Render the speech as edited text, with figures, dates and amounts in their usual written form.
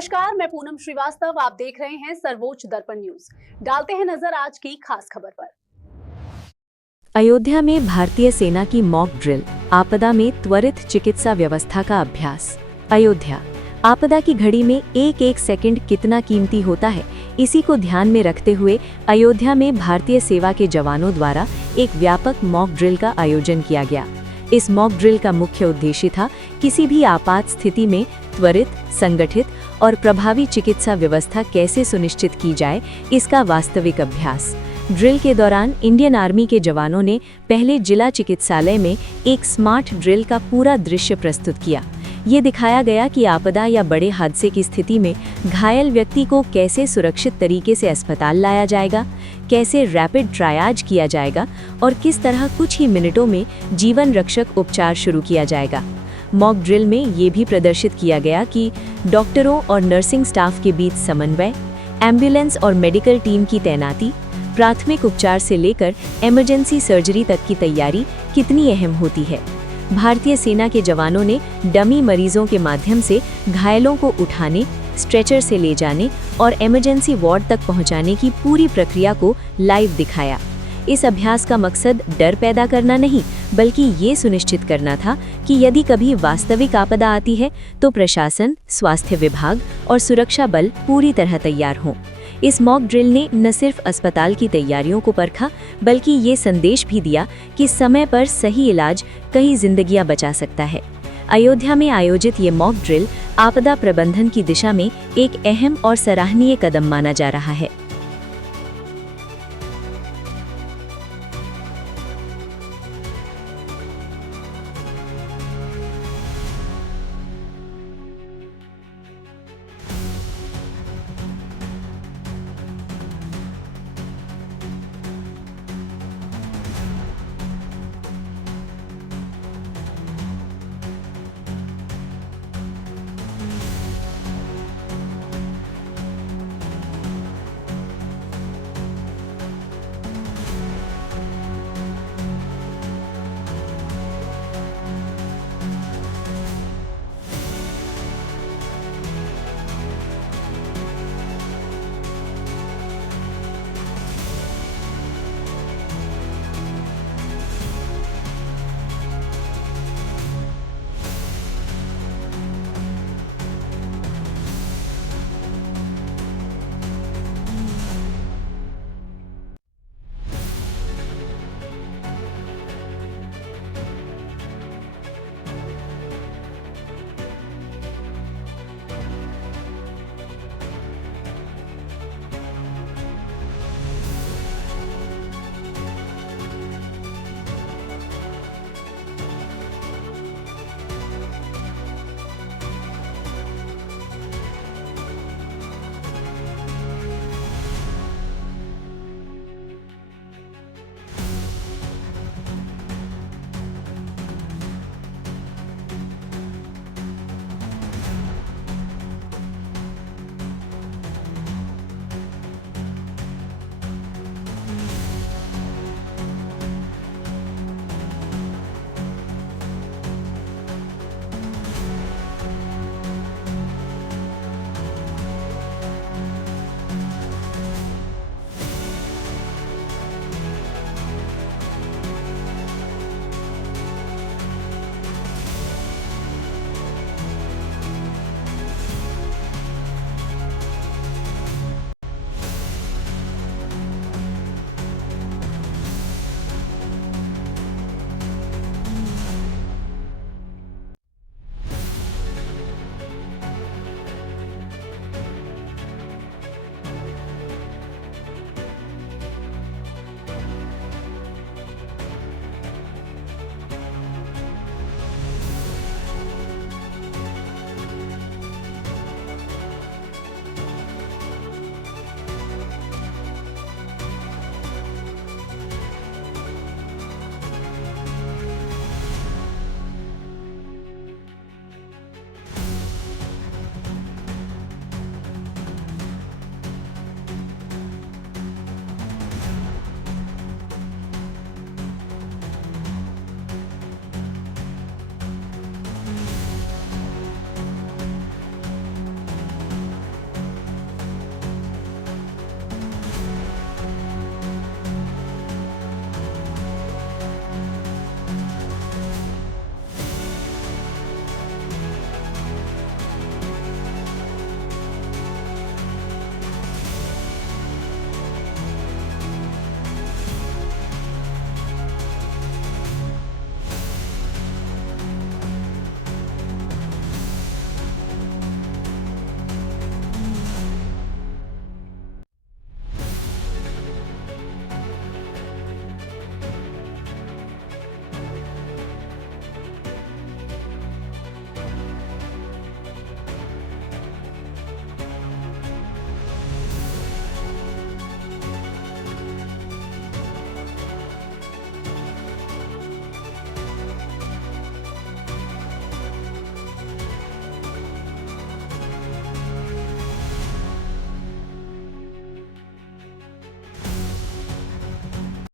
नमस्कार, मैं पूनम श्रीवास्तव। आप देख रहे हैं सर्वोच्च दर्पण न्यूज। डालते हैं नजर आज की खास खबर पर। अयोध्या में भारतीय सेना की मॉक ड्रिल, आपदा में त्वरित चिकित्सा व्यवस्था का अभ्यास। अयोध्या, आपदा की घड़ी में एक एक सेकंड कितना कीमती होता है, इसी को ध्यान में रखते हुए अयोध्या में भारतीय सेवा के जवानों द्वारा एक व्यापक मॉक ड्रिल का आयोजन किया गया। इस मॉक ड्रिल का मुख्य उद्देश्य था किसी भी आपात स्थिति में त्वरित, संगठित और प्रभावी चिकित्सा व्यवस्था कैसे सुनिश्चित की जाए, इसका वास्तविक अभ्यास। ड्रिल के दौरान इंडियन आर्मी के जवानों ने पहले जिला चिकित्सालय में एक स्मार्ट ड्रिल का पूरा दृश्य प्रस्तुत किया। ये दिखाया गया कि आपदा या बड़े हादसे की स्थिति में घायल व्यक्ति को कैसे सुरक्षित तरीके से अस्पताल लाया जाएगा, कैसे रैपिड ट्रायाज किया जाएगा और किस तरह कुछ ही मिनटों में जीवन रक्षक उपचार शुरू किया जाएगा। मॉक ड्रिल में ये भी प्रदर्शित किया गया कि डॉक्टरों और नर्सिंग स्टाफ के बीच समन्वय, एम्बुलेंस और मेडिकल टीम की तैनाती, प्राथमिक उपचार से लेकर इमरजेंसी सर्जरी तक की तैयारी कितनी अहम होती है। भारतीय सेना के जवानों ने डमी मरीजों के माध्यम से घायलों को उठाने, स्ट्रेचर से ले जाने और इमरजेंसी वार्ड तक पहुंचाने की पूरी प्रक्रिया को लाइव दिखाया। इस अभ्यास का मकसद डर पैदा करना नहीं, बल्कि ये सुनिश्चित करना था कि यदि कभी वास्तविक आपदा आती है तो प्रशासन, स्वास्थ्य विभाग और सुरक्षा बल पूरी तरह तैयार हों। इस मॉक ड्रिल ने न सिर्फ अस्पताल की तैयारियों को परखा, बल्कि ये संदेश भी दिया कि समय पर सही इलाज कई जिंदगियां बचा सकता है। अयोध्या में आयोजित ये मॉक ड्रिल आपदा प्रबंधन की दिशा में एक अहम और सराहनीय कदम माना जा रहा है।